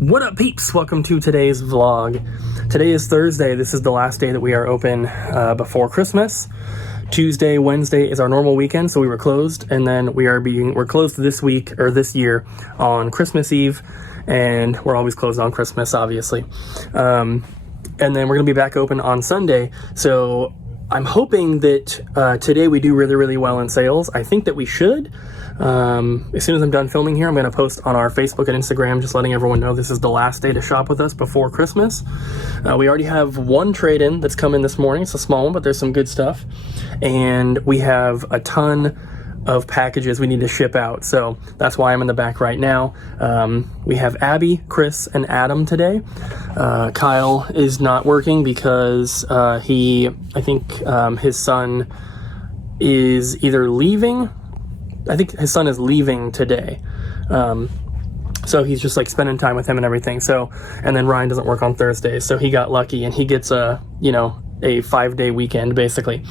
What up, peeps? Welcome to today's vlog. Today is Thursday. This is the last day that we are open before Christmas. Tuesday, Wednesday is our normal weekend, so we were closed, and then we're closed this week or this year on Christmas Eve, and we're always closed on Christmas, obviously. And then we're gonna be back open on Sunday. So I'm hoping that today we do really, really well in sales. I think that we should. As soon as I'm done filming here, I'm going to post on our Facebook and Instagram, just letting everyone know this is the last day to shop with us before Christmas. We already have one trade-in that's come in this morning. It's a small one, but there's some good stuff. And we have a ton of packages we need to ship out. So that's why I'm in the back right now. We have Abby, Chris, and Adam today. Kyle is not working because I think his son is either leaving. I think his son is leaving today. So he's just like spending time with him and everything. So, and then Ryan doesn't work on Thursdays, so he got lucky and he gets a 5-day weekend basically.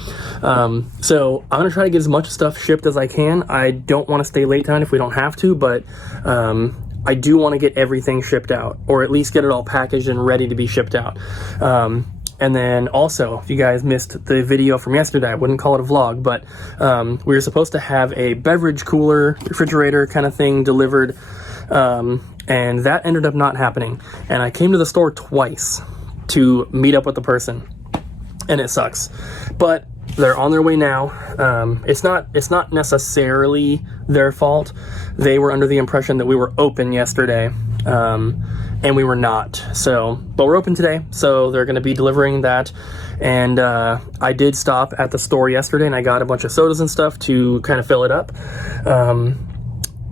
So I'm gonna try to get as much stuff shipped as I can. I don't want to stay late tonight if we don't have to, but I do want to get everything shipped out, or at least get it all packaged and ready to be shipped out. And then also, if you guys missed the video from yesterday, I wouldn't call it a vlog, but we were supposed to have a beverage cooler, refrigerator kind of thing delivered, and that ended up not happening. And I came to the store twice to meet up with the person, and it sucks. But they're on their way now. It's not necessarily their fault. They were under the impression that we were open yesterday. And we were not. But we're open today, so they're going to be delivering that. And I did stop at the store yesterday, and I got a bunch of sodas and stuff to kind of fill it up.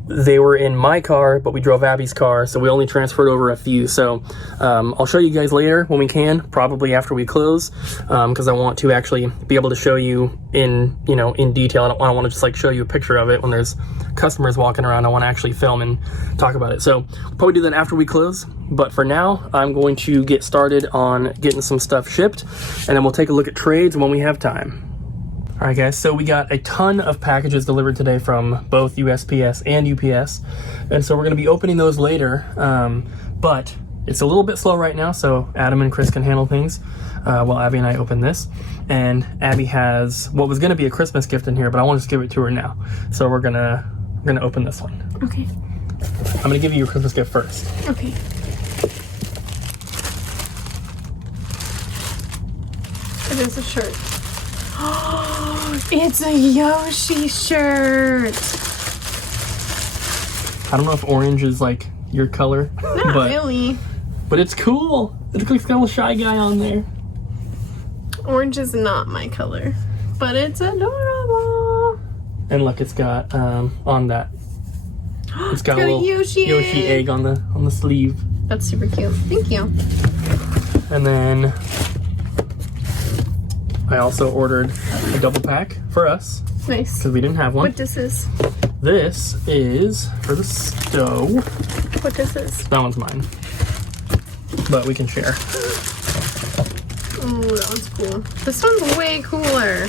They were in my car, but we drove Abby's car, so we only transferred over a few. So I'll show you guys later when we can, probably after we close, because I want to actually be able to show you in detail. I don't want to just like show you a picture of it when there's customers walking around. I want to actually film and talk about it. So we'll probably do that after we close. But for now, I'm going to get started on getting some stuff shipped, and then we'll take a look at trades when we have time. All right, guys, so we got a ton of packages delivered today from both USPS and UPS, and so we're going to be opening those later, but it's a little bit slow right now, so Adam and Chris can handle things while Abby and I open this. And Abby has what was going to be a Christmas gift in here, but I want to just give it to her now. So we're gonna open this one. Okay. I'm going to give you your Christmas gift first. Okay. It is a shirt. It's a Yoshi shirt. I don't know if orange is like your color. Not really. But it's cool. It looks like it's got a little Shy Guy on there. Orange is not my color, but it's adorable. And look, it's got on that. It's got a little Yoshi egg on the sleeve. That's super cute. Thank you. And then I also ordered a double pack for us. Nice. Because we didn't have one. What this is? This is for the stove. What this is? That one's mine. But we can share. Oh, that one's cool. This one's way cooler.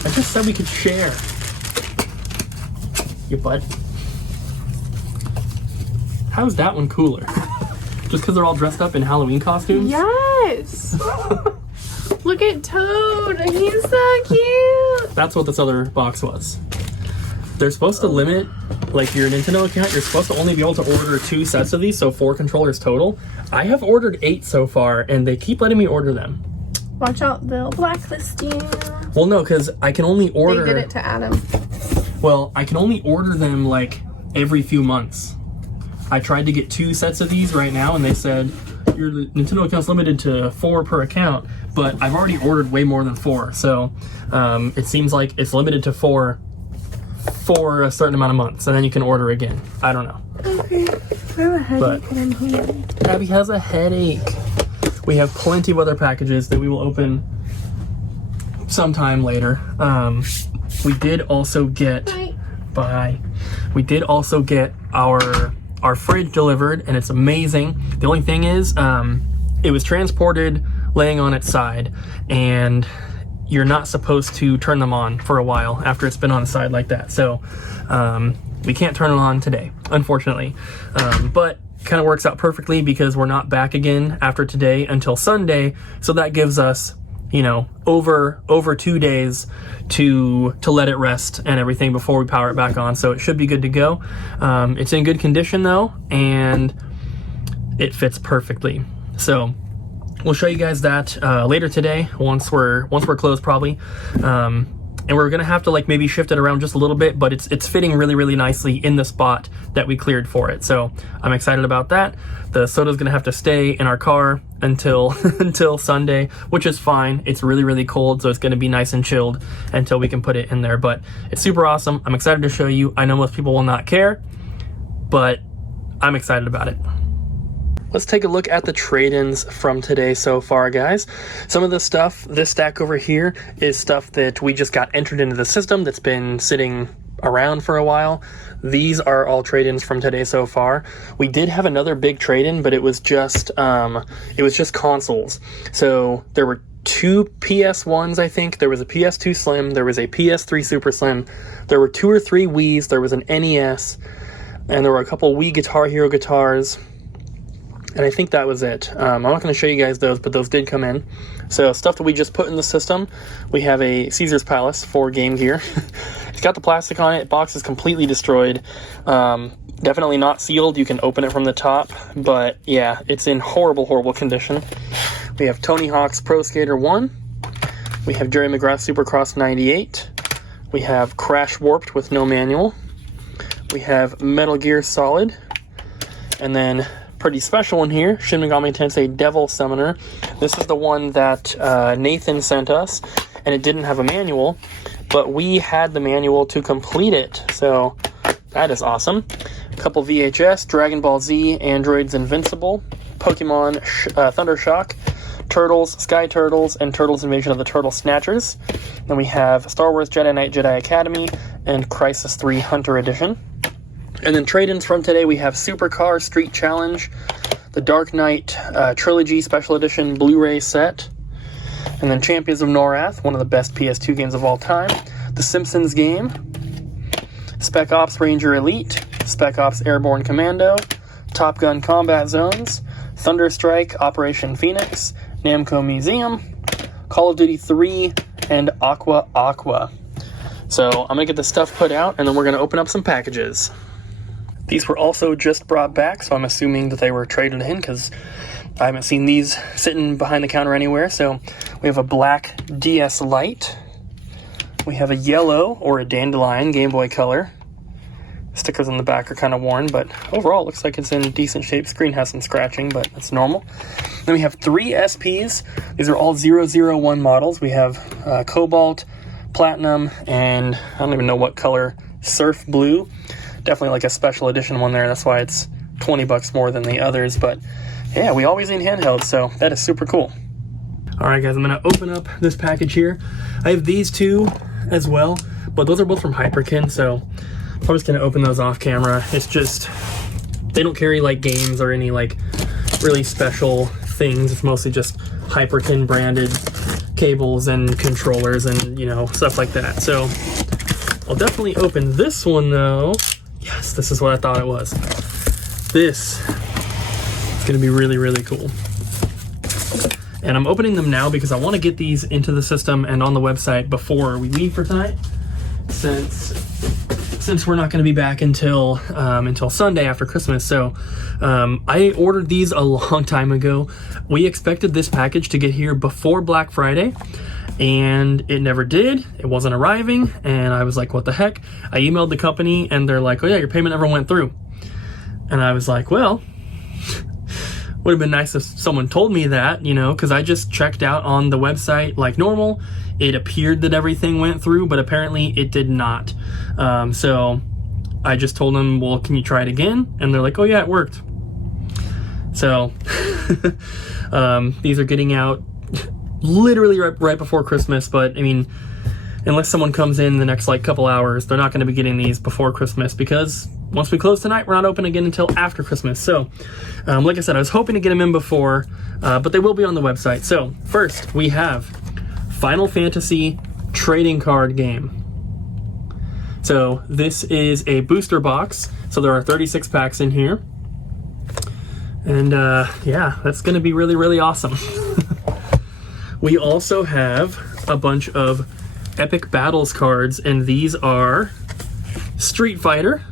I just said we could share. You bud. How's that one cooler? Just because they're all dressed up in Halloween costumes? Yes! Look at Toad! He's so cute! That's what this other box was. They're supposed to limit, like your Nintendo account, you're supposed to only be able to order 2 sets of these, so 4 controllers total. I have ordered 8 so far, and they keep letting me order them. Watch out, they'll blacklist you. Well, no, because I can only order... They did it to Adam. Well, I can only order them, like, every few months. I tried to get 2 sets of these right now, and they said, your Nintendo account's limited to 4 per account, but I've already ordered way more than 4, so it seems like it's limited to 4 for a certain amount of months, and then you can order again. I don't know. Okay. I have a headache and I'm hungry. Abby has a headache. We have plenty of other packages that we will open sometime later. We did also get... Bye. We did also get our fridge delivered, and it's amazing. The only thing is, it was transported laying on its side, and you're not supposed to turn them on for a while after it's been on the side like that. So we can't turn it on today, unfortunately. But kind of works out perfectly because we're not back again after today until Sunday. So that gives us, you know, over 2 days to let it rest and everything before we power it back on. So it should be good to go. It's in good condition though, and it fits perfectly. So we'll show you guys that later today once we're closed probably. And we're gonna have to like maybe shift it around just a little bit, but it's fitting really, really nicely in the spot that we cleared for it. So I'm excited about that. The soda's gonna have to stay in our car until until Sunday, which is fine. It's really, really cold, so it's gonna be nice and chilled until we can put it in there. But it's super awesome. I'm excited to show you. I know most people will not care, but I'm excited about it. Let's take a look at the trade-ins from today so far, guys. Some of the stuff, this stack over here, is stuff that we just got entered into the system that's been sitting around for a while. These are all trade-ins from today so far. We did have another big trade-in, but it was just consoles. So there were 2 PS1s, I think. There was a PS2 Slim. There was a PS3 Super Slim. There were 2 or 3 Wiis. There was an NES. And there were a couple Wii Guitar Hero guitars. And I think that was it. I'm not going to show you guys those, but those did come in. So stuff that we just put in the system. We have a Caesar's Palace for Game Gear. It's got the plastic on it. Box is completely destroyed. Definitely not sealed. You can open it from the top. But yeah, it's in horrible, horrible condition. We have Tony Hawk's Pro Skater 1. We have Jerry McGrath Supercross 98. We have Crash Warped with no manual. We have Metal Gear Solid. And then pretty special one here, Shin Megami Tensei Devil Summoner. This is the one that Nathan sent us, and it didn't have a manual, but we had the manual to complete it, so that is awesome. A couple VHS, Dragon Ball Z, Androids Invincible, Pokemon Thunder Shock, Turtles, Sky Turtles, and Turtles Invasion of the Turtle Snatchers. Then we have Star Wars Jedi Knight Jedi Academy and Crisis 3 Hunter Edition. And then trade-ins from today, we have Supercar Street Challenge, the Dark Knight Trilogy Special Edition Blu-ray set, and then Champions of Norath, one of the best PS2 games of all time, The Simpsons game, Spec Ops Ranger Elite, Spec Ops Airborne Commando, Top Gun Combat Zones, Thunderstrike Operation Phoenix, Namco Museum, Call of Duty 3, and Aqua. So I'm going to get the stuff put out, and then we're going to open up some packages. These were also just brought back, so I'm assuming that they were traded in because I haven't seen these sitting behind the counter anywhere. So we have a black DS Lite. We have a yellow or a dandelion Game Boy Color. Stickers on the back are kind of worn, but overall it looks like it's in decent shape. Screen has some scratching, but it's normal. Then we have 3 SPs. These are all 001 models. We have Cobalt, Platinum, and I don't even know what color, Surf Blue. Definitely like a special edition one there. That's why it's $20 more than the others. But yeah, we always need handheld, so that is super cool. All right, guys, I'm going to open up this package here. I have these 2 as well, but those are both from Hyperkin, so I'm just going to open those off camera. It's just, they don't carry like games or any like really special things. It's mostly just Hyperkin branded cables and controllers and, you know, stuff like that. So I'll definitely open this one though. Yes, this is what I thought it was. This is going to be really, really cool. And I'm opening them now because I want to get these into the system and on the website before we leave for tonight, since we're not going to be back until Sunday after Christmas. So I ordered these a long time ago. We expected this package to get here before Black Friday, and it never did. It wasn't arriving, and I was like, what the heck? I emailed the company, and they're like, oh yeah, your payment never went through. And I was like, well, would have been nice if someone told me that, you know, because I just checked out on the website like normal. It appeared that everything went through, but apparently it did not. So I just told them, well, can you try it again? And they're like, oh yeah, it worked. So these are getting out literally right before Christmas, but I mean, unless someone comes in the next like couple hours, they're not going to be getting these before Christmas, because once we close tonight, we're not open again until after Christmas. So like I said, I was hoping to get them in before, but they will be on the website. So first we have Final Fantasy trading card game. So this is a booster box. So there are 36 packs in here. And yeah, that's going to be really, really awesome. We also have a bunch of Epic Battles cards, and these are Street Fighter.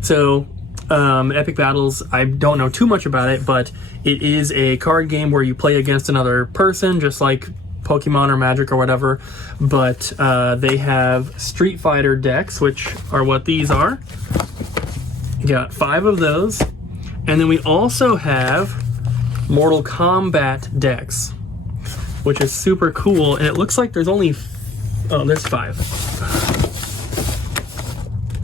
So Epic Battles, I don't know too much about it, but it is a card game where you play against another person, just like Pokemon or Magic or whatever. But they have Street Fighter decks, which are what these are. You got 5 of those. And then we also have Mortal Kombat decks, which is super cool. And it looks like there's only, there's 5.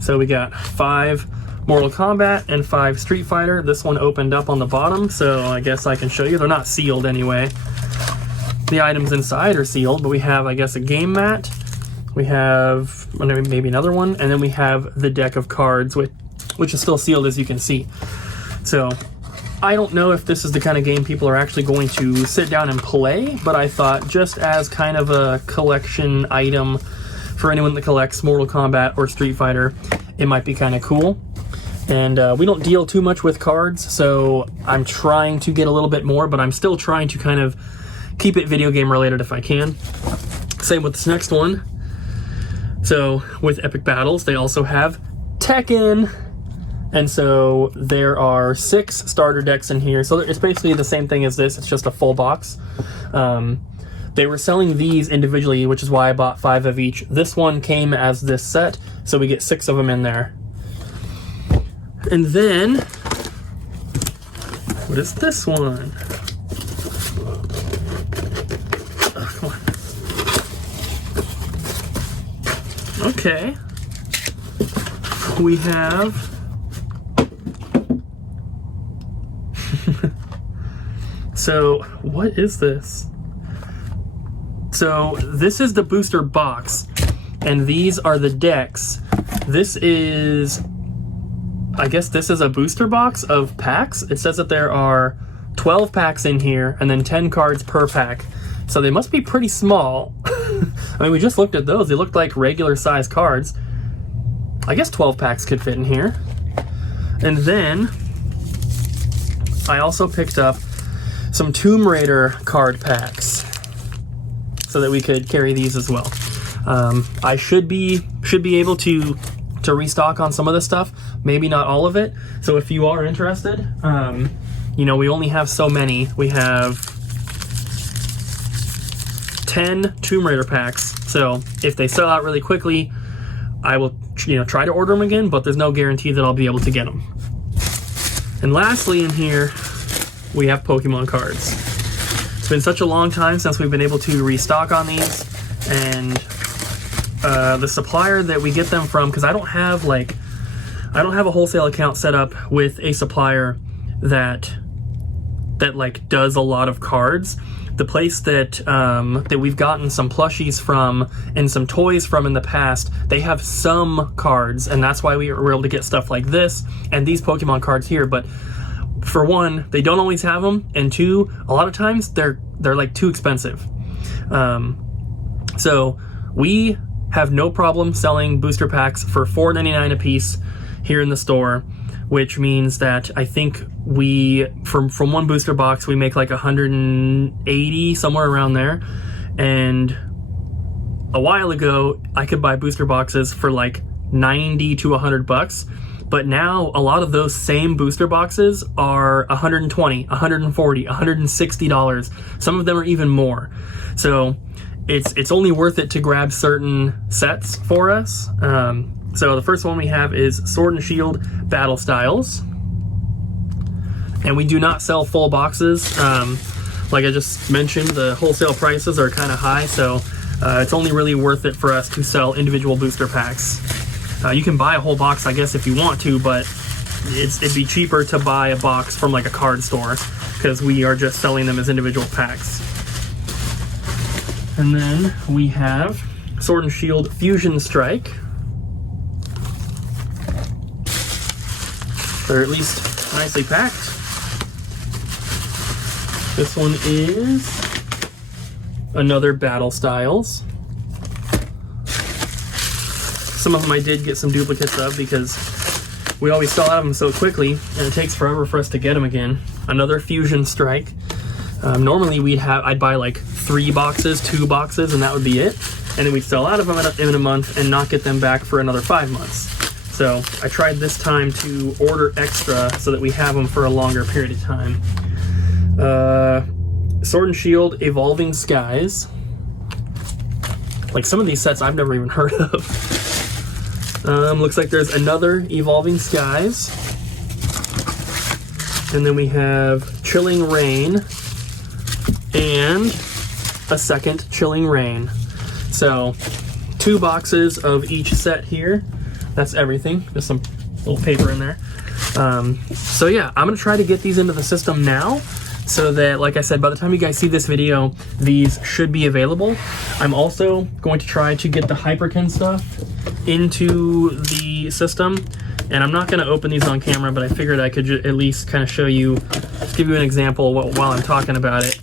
So we got 5 Mortal Kombat and 5 Street Fighter. This one opened up on the bottom, so I guess I can show you. They're not sealed anyway. The items inside are sealed, but we have, I guess, a game mat. We have maybe another one, and then we have the deck of cards, which is still sealed, as you can see. So I don't know if this is the kind of game people are actually going to sit down and play, but I thought just as kind of a collection item for anyone that collects Mortal Kombat or Street Fighter, it might be kind of cool. And we don't deal too much with cards, so I'm trying to get a little bit more, but I'm still trying to kind of keep it video game related if I can. Same with this next one. So with Epic Battles, they also have Tekken. And so there are 6 starter decks in here. So it's basically the same thing as this. It's just a full box. They were selling these individually, which is why I bought 5 of each. This one came as this set, so we get 6 of them in there. And then, what is this one? Oh, come on. Okay. We have so what is this? So this is the booster box, and these are the decks. This is, I guess this is a booster box of packs. It says that there are 12 packs in here and then 10 cards per pack. So they must be pretty small. I mean, we just looked at those. They looked like regular size cards. I guess 12 packs could fit in here. And then I also picked up some Tomb Raider card packs so that we could carry these as well. I should be able to restock on some of this stuff, maybe not all of it. So if you are interested, you know, we only have so many. We have 10 Tomb Raider packs. So if they sell out really quickly, I will, you know, try to order them again, but there's no guarantee that I'll be able to get them. And lastly in here, we have Pokemon cards. It's been such a long time since we've been able to restock on these, and the supplier that we get them from, because I don't have a wholesale account set up with a supplier that like does a lot of cards. The place that we've gotten some plushies from and some toys from in the past, they have some cards, and that's why we were able to get stuff like this and these Pokemon cards here. But for one, they don't always have them, and 2, a lot of times they're like too expensive. So we have no problem selling booster packs for $4.99 a piece here in the store, which means that I think we from one booster box we make like 180, somewhere around there. And a while ago I could buy booster boxes for like 90 to $100, but now a lot of those same booster boxes are $120, $140, $160. Some of them are even more. So it's only worth it to grab certain sets for us. So the first one we have is Sword and Shield Battle Styles. And we do not sell full boxes. Like I just mentioned, the wholesale prices are kind of high, so it's only really worth it for us to sell individual booster packs. You can buy a whole box, I guess, if you want to, but it'd be cheaper to buy a box from like a card store, because we are just selling them as individual packs. And then we have Sword and Shield Fusion Strike. They're at least nicely packed. This one is another Battle Styles. Some of them I did get some duplicates of because we always sell out of them so quickly, and it takes forever for us to get them again. Another Fusion Strike. Normally I'd buy like 3 boxes, 2 boxes, and that would be it. And then we'd sell out of them in a month and not get them back for another 5 months. So I tried this time to order extra so that we have them for a longer period of time. Sword and Shield Evolving Skies. Like some of these sets I've never even heard of. Looks like there's another Evolving Skies. And then we have Chilling Rain and a second Chilling Rain. So 2 boxes of each set here. That's everything. There's some little paper in there. So yeah, I'm gonna try to get these into the system now so that, like I said, by the time you guys see this video, these should be available. I'm also going to try to get the Hyperkin stuff into the system, and I'm not gonna open these on camera, but I figured I could at least kind of show you, just give you an example while I'm talking about it,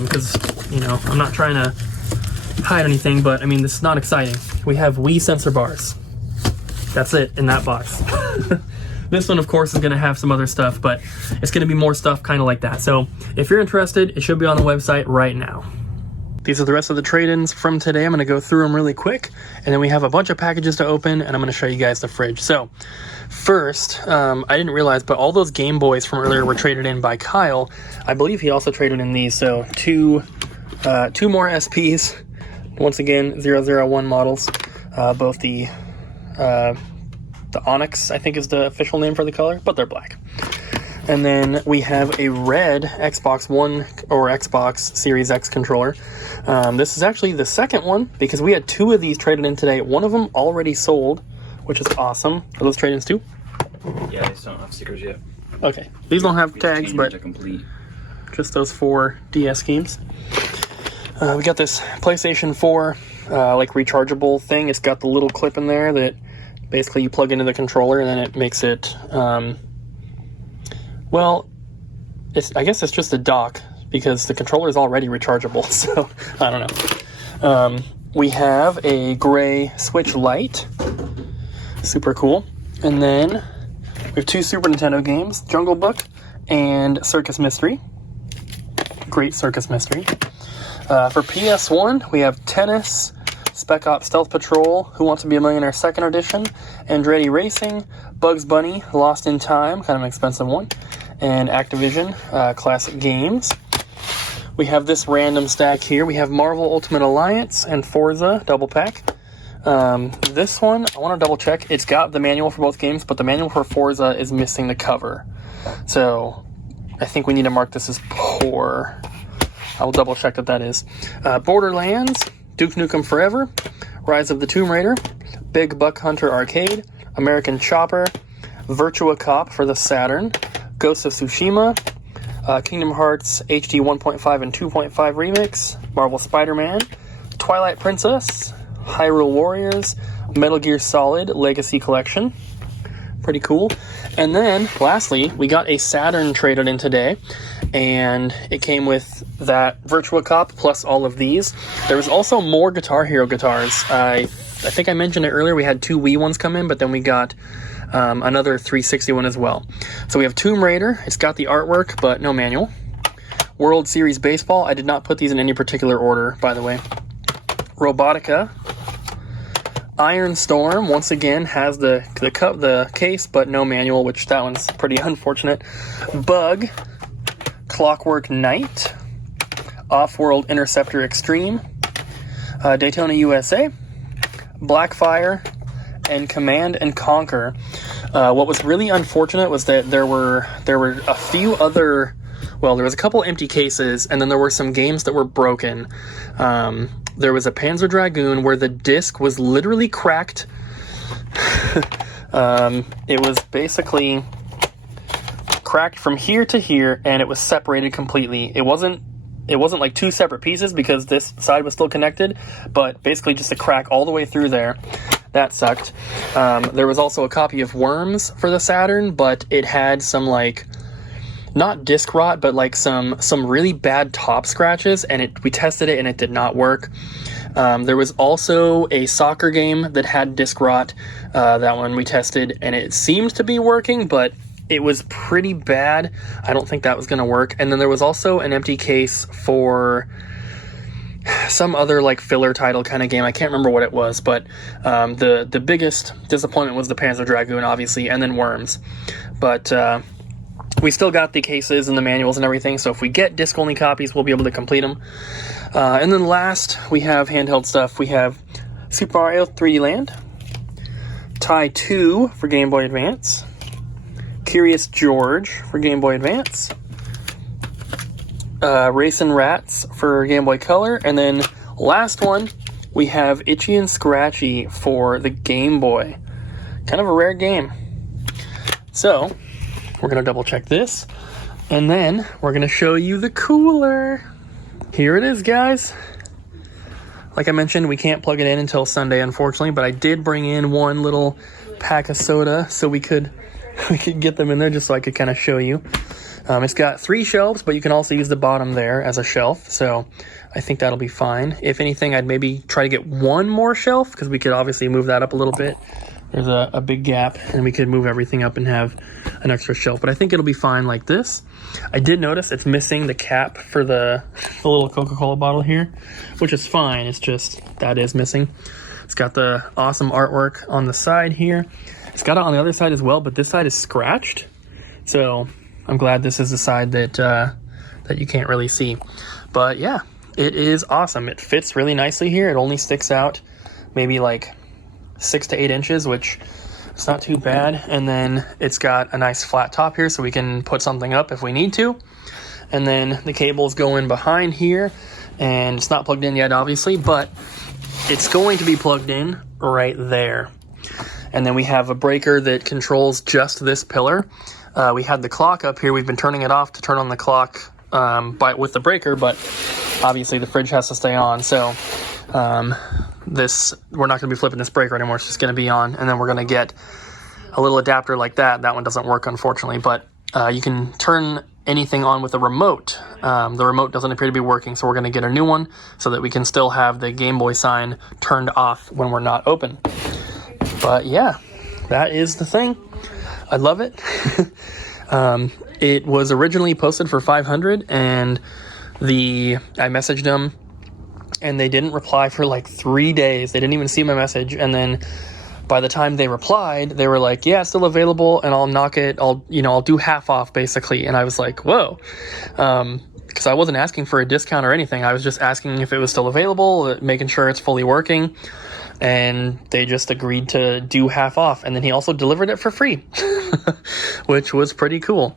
because, you know, I'm not trying to hide anything, but I mean, this is not exciting. We have Wii sensor bars. That's it in that box. This one, of course, is going to have some other stuff, but it's going to be more stuff kind of like that. So if you're interested, it should be on the website right now. These are the rest of the trade-ins from today. I'm going to go through them really quick, and then we have a bunch of packages to open, and I'm going to show you guys the fridge. So first, I didn't realize, but all those Game Boys from earlier were traded in by Kyle. I believe he also traded in these, so two more SPs. Once again, 001 models, both the Onyx, I think, is the official name for the color, but they're black. And then we have a red Xbox One or Xbox Series X controller. This is actually the second one because we had 2 of these traded in today. One of them already sold, which is awesome. Are those trade-ins too? Yeah, they still don't have stickers yet. Okay, these don't have tags, but complete. Just those 4 DS games. We got this PlayStation 4 like rechargeable thing. It's got the little clip in there that basically you plug into the controller, and then it makes it, well, I guess it's just a dock because the controller is already rechargeable, so I don't know. We have a gray Switch Lite, super cool. And then we have 2 Super Nintendo games, Jungle Book and Circus Mystery. Great Circus Mystery. For PS1, we have Tennis, Spec Ops Stealth Patrol, Who Wants to Be a Millionaire 2nd Edition, Andretti Racing, Bugs Bunny, Lost in Time, kind of an expensive one, and Activision Classic Games. We have this random stack here. We have Marvel Ultimate Alliance and Forza Double Pack. This one, I want to double check. It's got the manual for both games, but the manual for Forza is missing the cover. So I think we need to mark this as poor. I will double check that is. Borderlands, Duke Nukem Forever, Rise of the Tomb Raider, Big Buck Hunter Arcade, American Chopper, Virtua Cop for the Saturn, Ghost of Tsushima, Kingdom Hearts HD 1.5 and 2.5 Remix, Marvel Spider-Man, Twilight Princess, Hyrule Warriors, Metal Gear Solid Legacy Collection. Pretty cool. And then, lastly, we got a Saturn traded in today, and it came with that Virtua Cop plus all of these. There was also more Guitar Hero guitars. I think I mentioned it earlier. We had 2 Wii ones come in, but then we got another 360 one as well. So we have Tomb Raider. It's got the artwork, but no manual. World Series Baseball. I did not put these in any particular order, by the way. Robotica. Iron Storm, once again, has the case, but no manual, which that one's pretty unfortunate. Bug, Clockwork Knight, Off-World Interceptor Extreme, Daytona USA, Blackfire, and Command and Conquer. What was really unfortunate was that there were a few other, well, there was a couple empty cases, and then there were some games that were broken. There was a Panzer Dragoon where the disc was literally cracked. It was basically cracked from here to here, and it was separated completely. It wasn't like 2 separate pieces because this side was still connected, but basically just a crack all the way through there. That sucked. There was also a copy of Worms for the Saturn, but it had some, like, not disc rot, but like some really bad top scratches, and we tested it and it did not work. There was also a soccer game that had disc rot. That one we tested, and it seemed to be working, but it was pretty bad. I don't think that was going to work. And then there was also an empty case for some other like filler title kind of game. I can't remember what it was, but the biggest disappointment was the Panzer Dragoon, obviously, and then Worms. But we still got the cases and the manuals and everything, so if we get disc-only copies, we'll be able to complete them. And then last, we have handheld stuff. We have Super Mario 3D Land, Tie 2 for Game Boy Advance, Curious George for Game Boy Advance, Racin' Rats for Game Boy Color, and then last one, we have Itchy and Scratchy for the Game Boy. Kind of a rare game. So, we're going to double check this, and then we're going to show you the cooler. Here it is, guys. Like I mentioned, we can't plug it in until Sunday, unfortunately, but I did bring in one little pack of soda so we could get them in there just so I could kind of show you. It's got 3 shelves, but you can also use the bottom there as a shelf, so I think that'll be fine. If anything, I'd maybe try to get one more shelf, because we could obviously move that up a little bit. There's a big gap, and we could move everything up and have an extra shelf, but I think it'll be fine like this. I did notice it's missing the cap for the little Coca-Cola bottle here, which is fine. It's just that is missing. It's got the awesome artwork on the side here. It's got it on the other side as well, but this side is scratched. So I'm glad this is the side that that you can't really see. But yeah, it is awesome. It fits really nicely here. It only sticks out maybe like 6 to 8 inches, which is not too bad. And then it's got a nice flat top here so we can put something up if we need to. And then the cables go in behind here, and it's not plugged in yet, obviously, but it's going to be plugged in right there. And then we have a breaker that controls just this pillar. We had the clock up here. We've been turning it off to turn on the clock with the breaker, but obviously the fridge has to stay on. So we're not going to be flipping this breaker anymore. It's just going to be on. And then we're going to get a little adapter like that. That one doesn't work, unfortunately, but you can turn anything on with a remote. The remote doesn't appear to be working, so we're going to get a new one so that we can still have the Game Boy sign turned off when we're not open. But yeah, that is the thing. I love it. It was originally posted for $500, and I messaged them, and they didn't reply for like 3 days. They didn't even see my message, and then by the time they replied, they were like, "Yeah, it's still available, and I'll knock it. I'll do half off, basically." And I was like, "Whoa," because I wasn't asking for a discount or anything. I was just asking if it was still available, making sure it's fully working. And they just agreed to do half off. And then he also delivered it for free, which was pretty cool.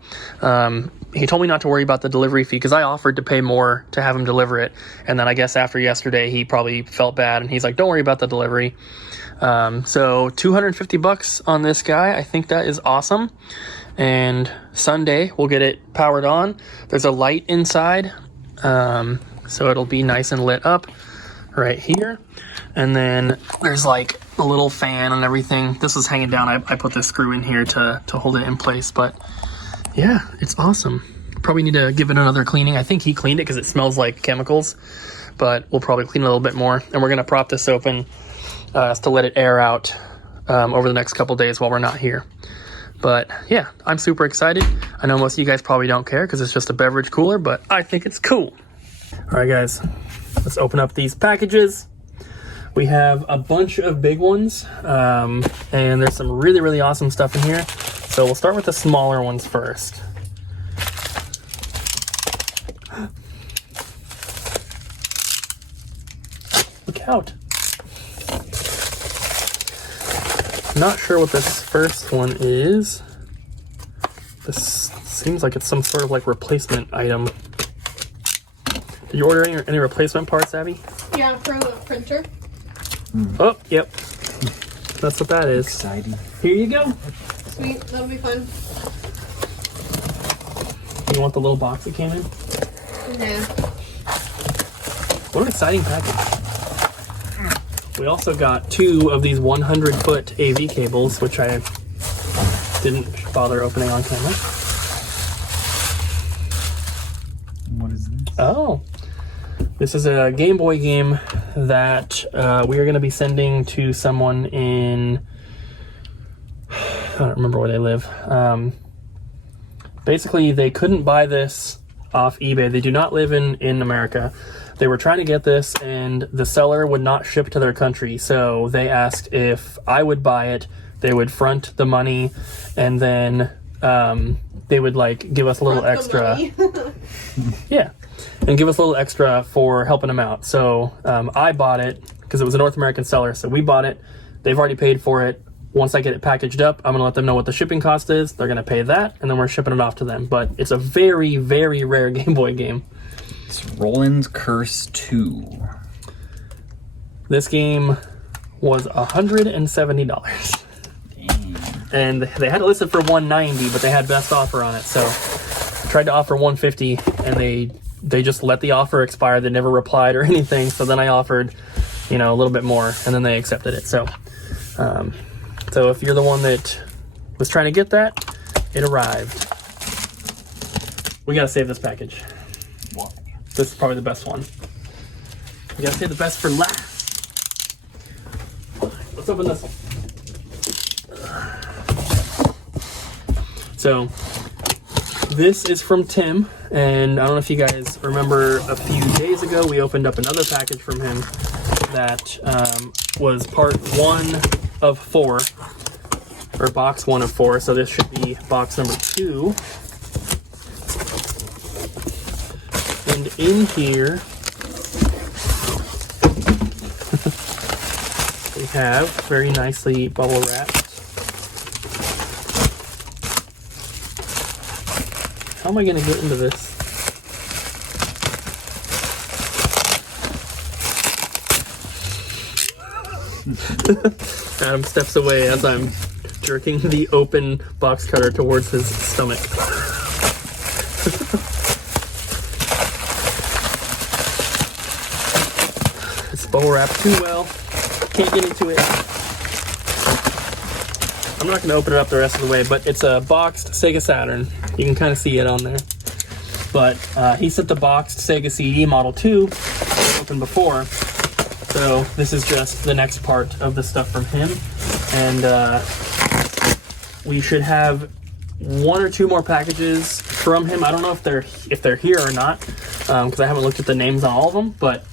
He told me not to worry about the delivery fee because I offered to pay more to have him deliver it. And then I guess after yesterday, he probably felt bad. And he's like, "Don't worry about the delivery." So $250 on this guy. I think that is awesome. And Sunday, we'll get it powered on. There's a light inside, so it'll be nice and lit up right here. And then there's like a little fan and everything. This is hanging down. I put this screw in here to hold it in place. But yeah, it's awesome. Probably need to give it another cleaning. I think he cleaned it because it smells like chemicals. But we'll probably clean it a little bit more. And we're going to prop this open to let it air out over the next couple days while we're not here. But yeah, I'm super excited. I know most of you guys probably don't care because it's just a beverage cooler, but I think it's cool. All right, guys, let's open up these packages. We have a bunch of big ones, and there's some really, really awesome stuff in here. So we'll start with the smaller ones first. Look out. Not sure what this first one is. This seems like it's some sort of like replacement item. Did you order any replacement parts, Abby? Yeah, for the printer. Oh, yep. That's what that is. Exciting. Here you go. Sweet, that'll be fun. You want the little box it came in? Yeah. What an exciting package. We also got 2 of these 100-foot AV cables, which I didn't bother opening on camera. What is this? Oh. This is a Game Boy game that we are going to be sending to someone in... I don't remember where they live. Basically, they couldn't buy this off eBay. They do not live in America. They were trying to get this, and the seller would not ship to their country. So they asked if I would buy it. They would front the money, and then they would like give us a little extra. Yeah, and give us a little extra for helping them out. So I bought it because it was a North American seller. So we bought it. They've already paid for it. Once I get it packaged up, I'm going to let them know what the shipping cost is. They're going to pay that, and then we're shipping it off to them. But it's a very, very rare Game Boy game. It's Roland's Curse 2. This game was $170. Dang. And they had it listed for $190, but they had best offer on it. So I tried to offer $150, and they just let the offer expire. They never replied or anything. So then I offered, a little bit more, and then they accepted it. So, so if you're the one that was trying to get that, it arrived. We gotta save this package. Why? This is probably the best one. We gotta save the best for last. Let's open this one. So, this is from Tim, and I don't know if you guys remember a few days ago, we opened up another package from him that was part 1 of 4, or box 1 of 4, so this should be box number 2. And in here, we have very nicely bubble wrapped. How am I going to get into this? Adam steps away as I'm jerking the open box cutter towards his stomach. It's bubble wrapped too well. Can't get into it. I'm not going to open it up the rest of the way, but it's a boxed Sega Saturn. You can kind of see it on there. But he sent the boxed Sega CD Model 2 opened before. So this is just the next part of the stuff from him. And we should have 1 or 2 more packages from him. I don't know if they're here or not, because I haven't looked at the names on all of them. But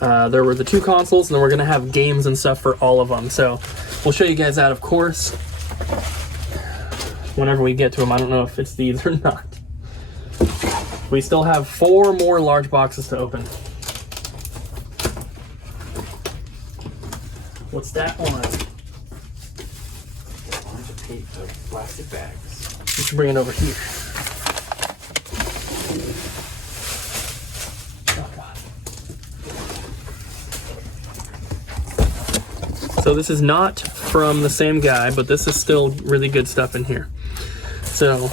there were the 2 consoles, and then we're going to have games and stuff for all of them. So we'll show you guys that, of course, whenever we get to them. I don't know if it's these or not. We still have 4 more large boxes to open. What's that one? Plastic bags. You should bring it over here. Oh God. So this is not from the same guy, but this is still really good stuff in here. So,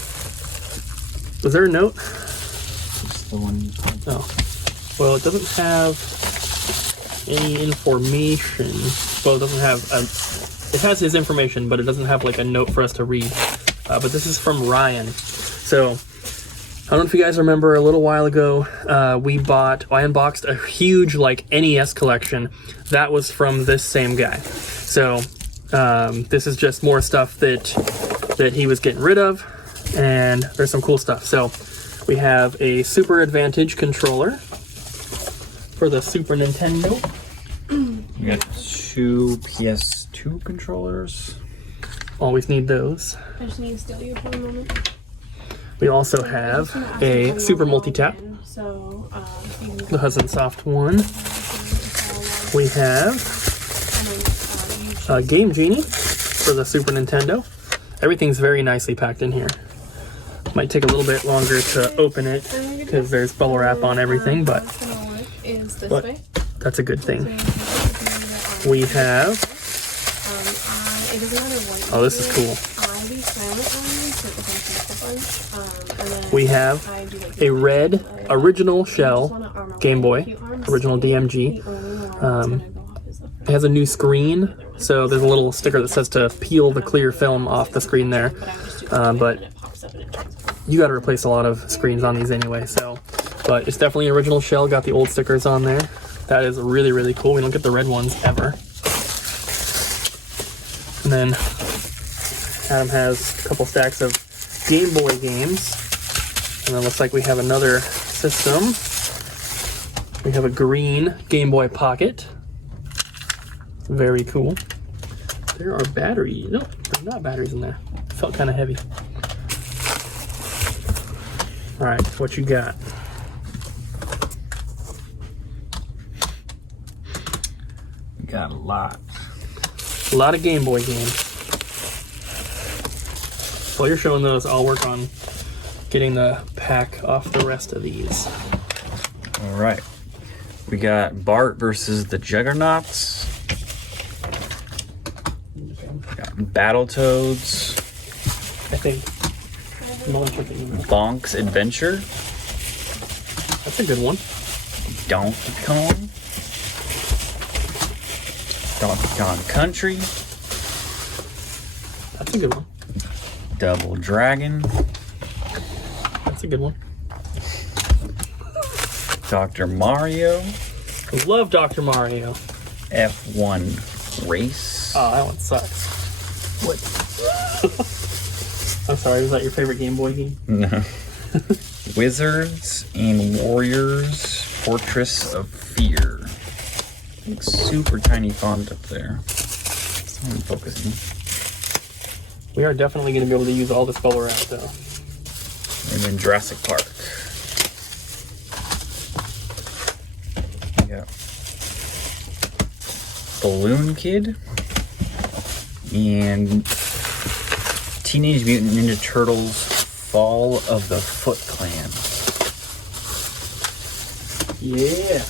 was there a note? Just the one. Oh. Well, it doesn't have any information. Well, it doesn't have it has his information, but it doesn't have like a note for us to read. But this is from Ryan. So I don't know if you guys remember, a little while ago, I unboxed a huge like NES collection that was from this same guy. So this is just more stuff that he was getting rid of, and there's some cool stuff. So we have a Super Advantage controller for the Super Nintendo. We got 2 PS2 controllers. Always need those. I just need to steal you for a moment. We also have a Super Multi-Tap, So, the Hudson Soft one. We have a Game Genie for the Super Nintendo. Everything's very nicely packed in here. Might take a little bit longer to open it because there's bubble wrap on everything, but that's a good thing. We have... Oh, this is cool. We have a red original shell Game Boy, original DMG. It has a new screen, so there's a little sticker that says to peel the clear film off the screen there. But you got to replace a lot of screens on these anyway. So But it's definitely original shell. Got the old stickers on there. That is really, really cool. We don't get the red ones ever. And then Adam has a couple stacks of Game Boy games. And it looks like we have another system. We have a green Game Boy Pocket. Very cool. There are batteries. No, there's not batteries in there. Felt kind of heavy. All right, what you got? We got a lot. A lot of Game Boy games. While you're showing those, I'll work on getting the pack off the rest of these. All right. We got Bart versus the Juggernauts. We got Battletoads. I think. Bonk's Adventure. That's a good one. Donkey Kong. Donkey Kong Country. That's a good one. Double Dragon. That's a good one. Dr. Mario. I love Dr. Mario. F1 Race. Oh, that one sucks. What? I'm sorry, was that your favorite Game Boy game? No. Wizards and Warriors Fortress of Fear. Like super tiny font up there. Someone focusing. We are definitely going to be able to use all this bubble wrap, though. And then Jurassic Park. We got Balloon Kid and Teenage Mutant Ninja Turtles Fall of the Foot Clan. Yeah.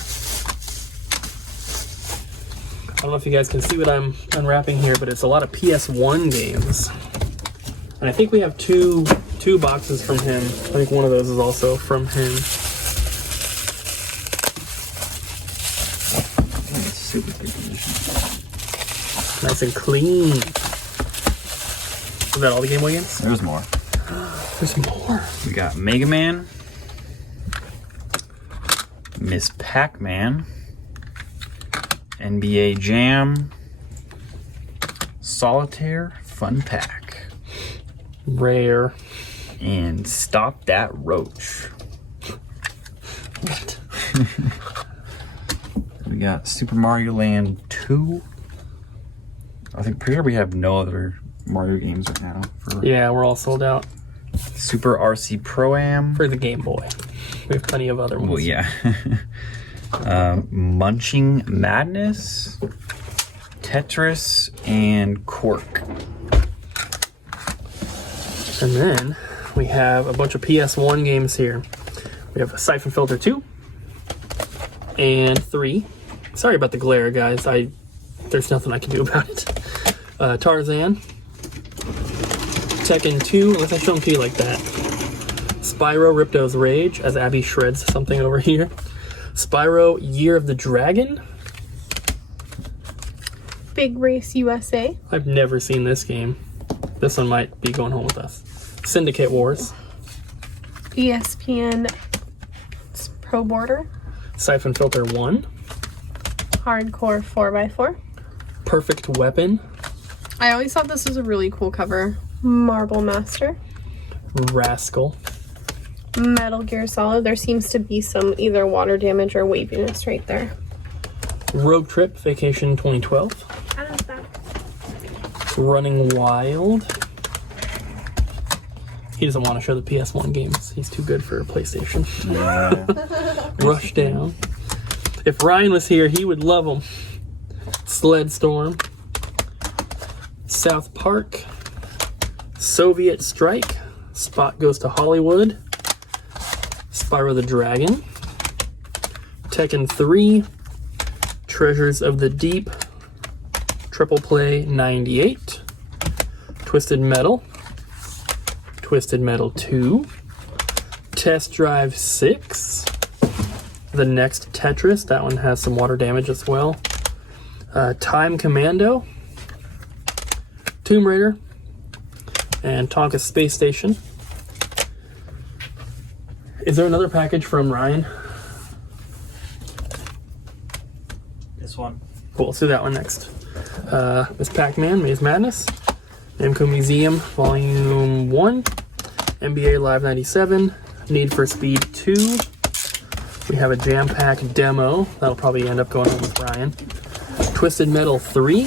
I don't know if you guys can see what I'm unwrapping here, but it's a lot of PS1 games. And I think we have two boxes from him. I think one of those is also from him. It's super good condition. Nice and clean. Is that all the Game Boy games? There's more. There's more. We got Mega Man, Miss Pac-Man, NBA Jam, Solitaire Fun Pack, Rare. and Stop That Roach. What? We got Super Mario Land 2. I think pretty sure we have no other Mario games right now. Yeah, we're all sold out Super RC Pro-Am. for the Game Boy. We have plenty of other ones. Well, yeah. Munching Madness, Tetris, and Cork. And then we have a bunch of PS1 games here. We have Siphon Filter 2 and 3. Sorry about the glare, guys. There's nothing I can do about it. Tarzan, Tekken 2, unless I show them to you like that. Spyro Ripto's Rage, as Abby shreds something over here. Spyro Year of the Dragon. Big Race USA. I've never seen this game. This one might be going home with us. Syndicate Wars. ESPN Pro Border. Siphon Filter 1. Hardcore 4x4. Perfect Weapon. I always thought this was a really cool cover. Marble Master. Rascal. Metal Gear Solid. There seems to be some either water damage or waviness right there. Road Trip Vacation 2012. Adam's back. Running Wild. He doesn't want to show the PS1 games. He's too good for PlayStation. Yeah. Rushdown. If Ryan was here, he would love them. Sled Storm. South Park. Soviet Strike. Spot Goes to Hollywood. Spyro the Dragon. Tekken 3. Treasures of the Deep. Triple Play 98. Twisted Metal. Twisted Metal 2. Test Drive 6. The Next Tetris. That one has some water damage as well. Time Commando. Tomb Raider. And Tonka Space Station. Is there another package from Ryan? This one. Cool, let's do that one next. Miss Pac-Man, Maze Madness. Namco Museum, Volume 1. NBA Live 97. Need for Speed 2. We have a Jam Pack demo. That'll probably end up going on with Ryan. Twisted Metal 3.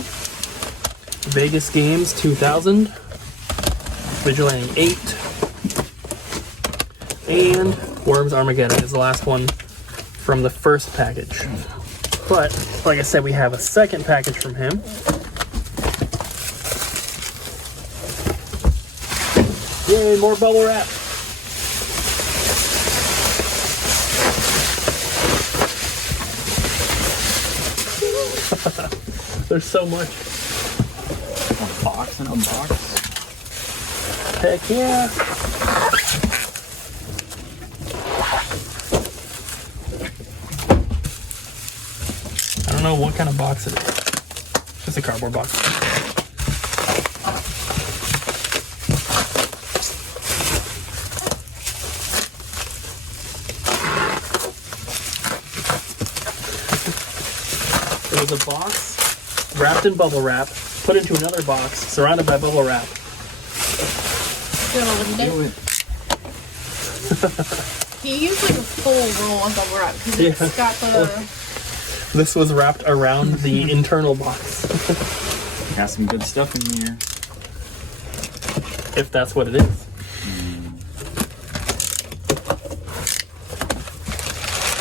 Vegas Games 2000. Vigilante 8. And Worms Armageddon is the last one from the first package. But, like I said, we have a second package from him. Yay, more bubble wrap. There's so much. A box and a box. Heck yeah. I don't know what kind of box it is. Just a cardboard box. It was a box wrapped in bubble wrap, put into another box, surrounded by bubble wrap. You know what he did? Do it. He used like a full roll of bubble wrap because it's Yeah. got the. This was wrapped around the internal box, Got some good stuff in here. if that's what it is.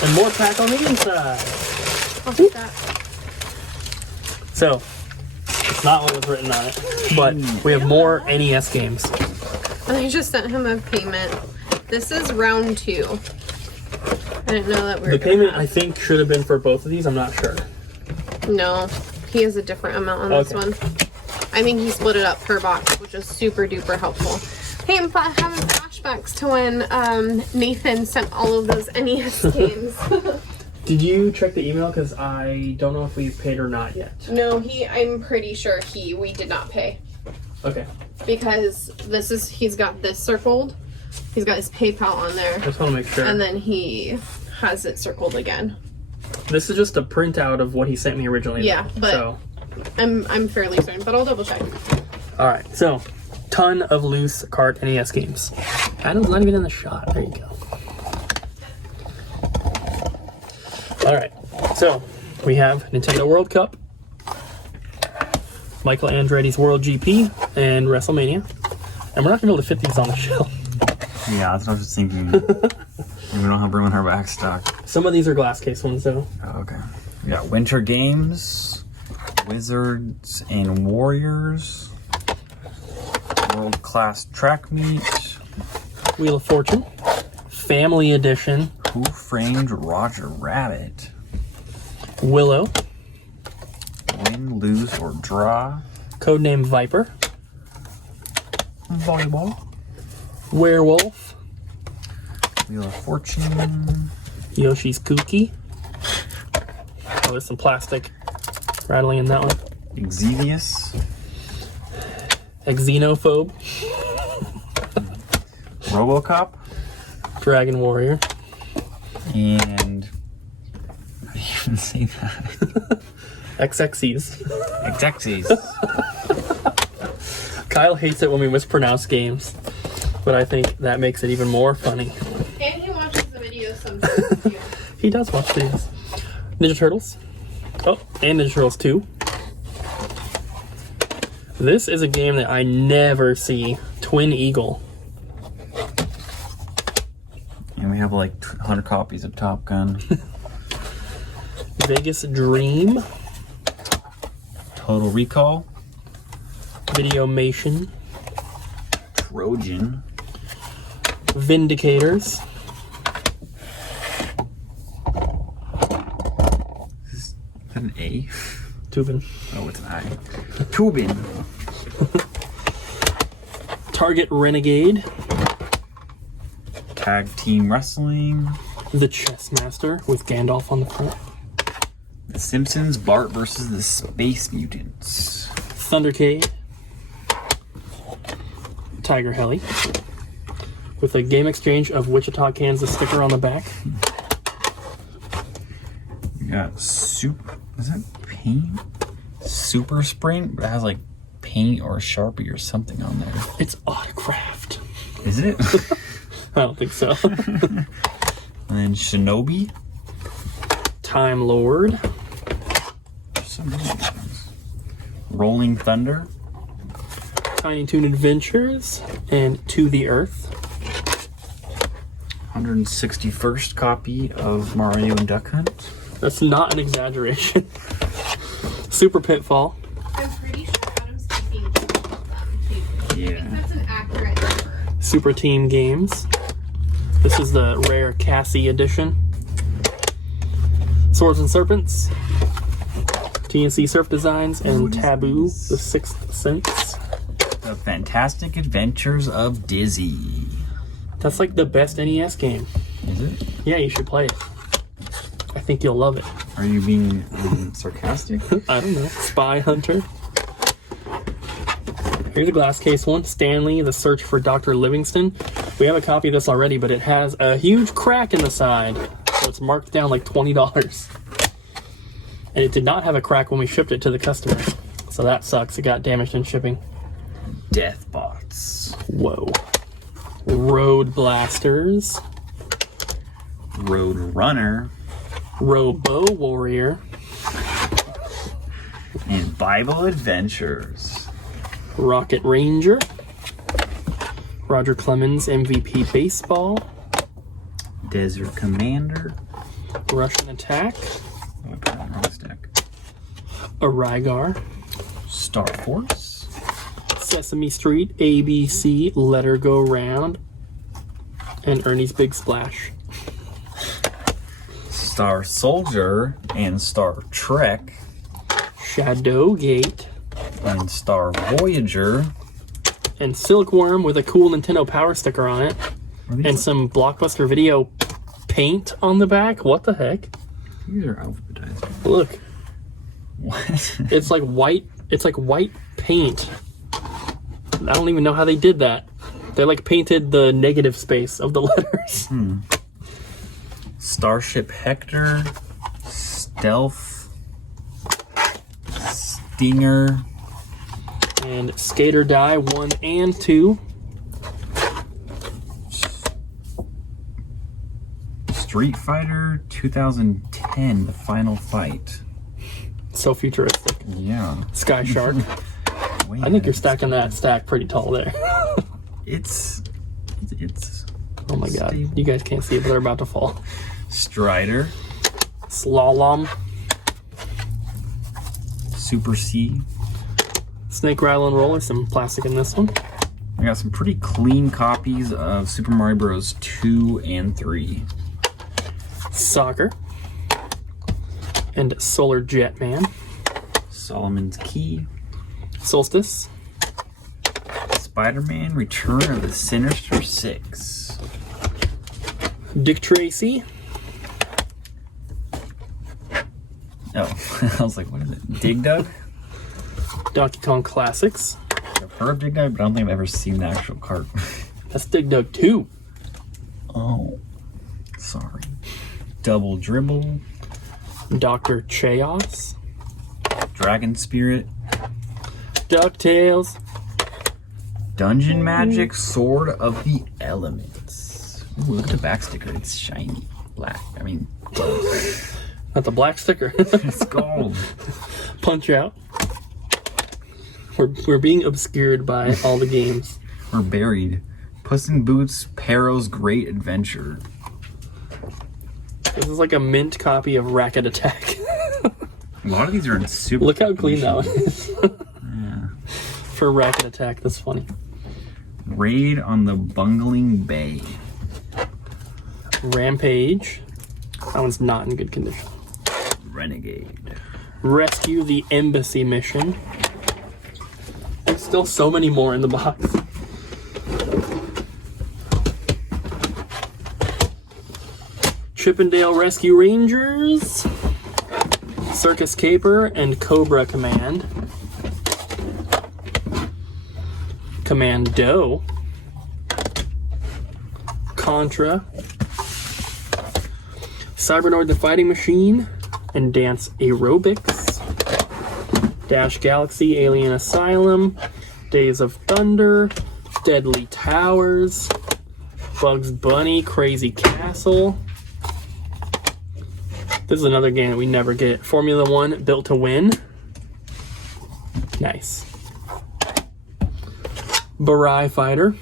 And more pack on the inside. I'll take that. So, it's not what was written on it, but we have more NES games. And I just sent him a payment. This is round 2. I didn't know that we were The gonna payment, have- I think, should have been for both of these. I'm not sure. No, he has a different amount on this Okay. one. I think he split it up per box, which is super duper helpful. Hey, I'm having flashbacks to when Nathan sent all of those NES games. Did you check the email? Because I don't know if we've paid or not yet. No, I'm pretty sure we did not pay. Okay. Because he's got this circled. He's got his PayPal on there. I just want to make sure. And then he has it circled again. This is just a printout of what he sent me originally. Yeah, but So, I'm fairly certain, but I'll double check. all right. So, ton of loose cart NES games. Adam's not even in the shot. There you go. All right. So, we have Nintendo World Cup, Michael Andretti's World GP, and WrestleMania. And we're not going to be able to fit these on the shelf. Yeah, that's what I was thinking. We don't have room in our back stock. Some of these are glass case ones, though. Oh, okay. We got Winter Games, Wizards and Warriors, World Class Track Meet, Wheel of Fortune, Family Edition, Who Framed Roger Rabbit, Willow, Win, Lose, or Draw, Codename Viper, Volleyball, Werewolf, Wheel of Fortune, Yoshi's Cookie. Oh, there's some plastic rattling in that one. Exevius, Xenophobe, Robocop, Dragon Warrior, and how do you even say that? XXEs. Exexies. Kyle hates it when we mispronounce games, but I think that makes it even more funny. And he watches the videos sometimes too. He does watch these. Ninja Turtles. Oh, and Ninja Turtles 2. This is a game that I never see. Twin Eagle. And we have like 100 copies of Top Gun. Vegas Dream. Total Recall, Videomation. Trojan, Vindicators. is that an A? Tubin. Oh, it's an I. Tubin, Target Renegade. Tag Team Wrestling, The Chess Master with Gandalf on the front. The Simpsons, Bart versus the Space Mutants, Thundercade. Tiger Heli. with a Game Exchange of Wichita, Kansas sticker on the back. We got is that paint? Super Sprint? It has like paint or Sharpie or something on there. It's autographed. Is it? I don't think so. And then Shinobi. Time Lord. Rolling Thunder. Tiny Toon Adventures. And To the Earth. 161st copy of Mario and Duck Hunt. That's not an exaggeration. Super Pitfall. I'm pretty sure Adam's keeping track of them, too. Yeah. I think that's an accurate number. Super Team Games. This is the rare Cassie edition. Swords and Serpents. TNC Surf Designs and Taboo, The Sixth Sense. The Fantastic Adventures of Dizzy. That's like the best NES game. Is it? Yeah, you should play it. I think you'll love it. Are you being sarcastic? I don't know. Spy Hunter. Here's a glass case one. Stanley, The Search for Dr. Livingston. We have a copy of this already, but it has a huge crack in the side. So it's marked down like $20. And it did not have a crack when we shipped it to the customer. So that sucks. It got damaged in shipping. Deathbots. Whoa. Road Blasters. Road Runner. Robo Warrior. And Bible Adventures. Rocket Ranger. Roger Clemens MVP Baseball. Desert Commander. Russian Attack. Oh, I put it on the wrong stack. A Rygar. Star Force. Sesame Street, ABC, Let Her Go Round, and Ernie's Big Splash. Star Soldier and Star Trek. Shadowgate. And Star Voyager. And Silkworm with a cool Nintendo Power sticker on it. And some Blockbuster Video paint on the back. What the heck? These are alphabetized. Look. What? It's like white. It's like white paint. I don't even know how they did that. They like painted the negative space of the letters. Starship Hector. Stealth. Stinger. And Skater Die 1 and 2. Street Fighter 2010, The Final Fight. So futuristic. Yeah. Sky Shark. Way I think you're ahead. stacking that stack pretty tall there. It's Oh my god. stable. You guys can't see it, but they're about to fall. Strider. Slalom. Super C. Snake Rattle and Roller. Some plastic in this one. I got some pretty clean copies of Super Mario Bros. 2 and 3. Soccer. And Solar Jetman. Solomon's Key. Solstice. Spider-Man Return of the Sinister Six. Dick Tracy. Oh, I was like, what is it? Dig Dug? Donkey Kong Classics. I've heard of Dig Dug, but I don't think I've ever seen the actual card. That's Dig Dug 2. Oh, sorry. Double Dribble. Dr. Chaos. Dragon Spirit. DuckTales. Dungeon Magic Sword of the Elements. Ooh, look at the back sticker. It's shiny. Black. I mean, Not the black sticker. it's gold. Punch Out. We're being obscured by all the games. We're buried. Puss in Boots Perro's Great Adventure. This is like a mint copy of Racket Attack. A lot of these are in super. Look how clean that one is. Yeah. For Racket Attack, that's funny. Raid on the Bungling Bay. Rampage. That one's not in good condition. Renegade. Rescue the Embassy Mission. There's still so many more in the box. Chippendale Rescue Rangers. Circus Caper and Cobra Command. Commando. Contra, Cybernoid the Fighting Machine, and Dance Aerobics, Dash Galaxy, Alien Asylum, Days of Thunder, Deadly Towers, Bugs Bunny, Crazy Castle. This is another game that we never get. Formula 1, Built to Win. Nice. Barai Fighter,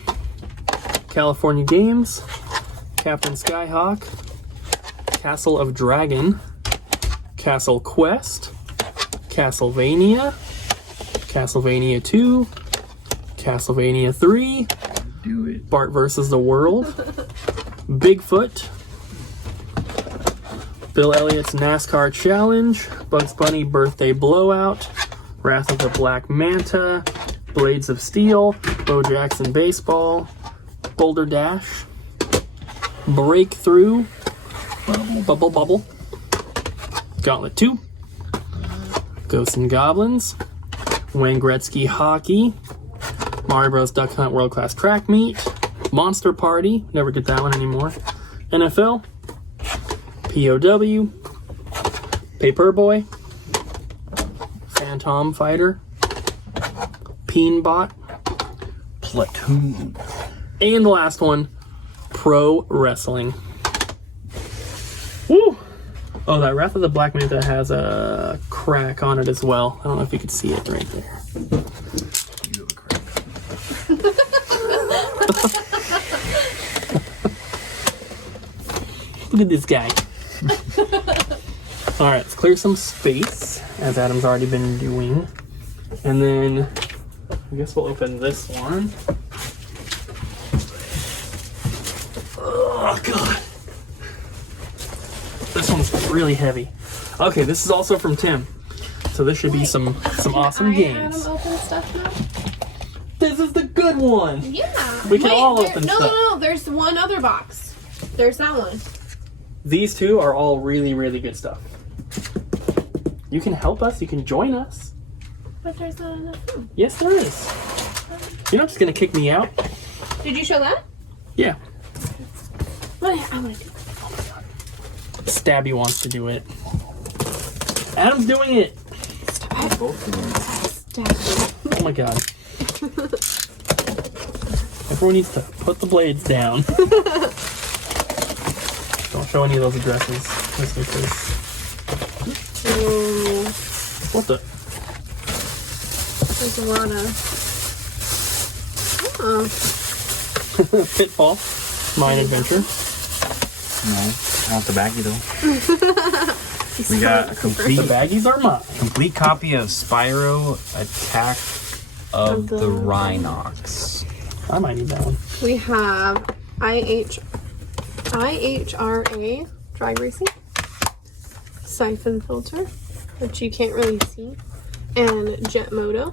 California Games, Captain Skyhawk, Castle of Dragon, Castle Quest, Castlevania, Castlevania 2, Castlevania 3, Do it. Bart vs. the World, Bigfoot, Bill Elliott's NASCAR Challenge, Bugs Bunny Birthday Blowout, Wrath of the Black Manta, Blades of Steel, Bo Jackson Baseball, Boulder Dash, Breakthrough, Bubble, Gauntlet 2, Ghosts and Goblins, Wayne Gretzky Hockey, Mario Bros. Duck Hunt World Class Track Meet, Monster Party, never get that one anymore, NFL, POW, Paperboy, Phantom Fighter, Peenbot, Platoon. and the last one, Pro Wrestling. Woo! Oh, that Wrath of the Black Manta has a crack on it as well. I don't know if you can see it right there. You have a crack. Look at this guy. Alright, let's clear some space, as Adam's already been doing. And then, I guess we'll open this one. Oh, God. This one's really heavy. Okay, this is also from Tim. So this should be some awesome games. Adam open stuff now? This is the good one! Yeah. We can all open no, stuff. No, there's one other box. There's that one. These two are all really, really good stuff. You can help us, you can join us. But there's not enough room. Yes, there is. You're not just gonna kick me out. Did you show that? Yeah. What? I want to do it. Stabby wants to do it. Adam's doing it. Oh my god. Everyone needs to put the blades down. Don't show any of those addresses. Just in case. Ooh, What the? there's a lot of... Oh. Pitfall. Mine Adventure. No, I want the baggie though. We got a The complete baggies are mine. copy of Spyro Attack of the Rhinox. I might need that one. We have IHRA drag racing, siphon filter, which you can't really see, and jet moto.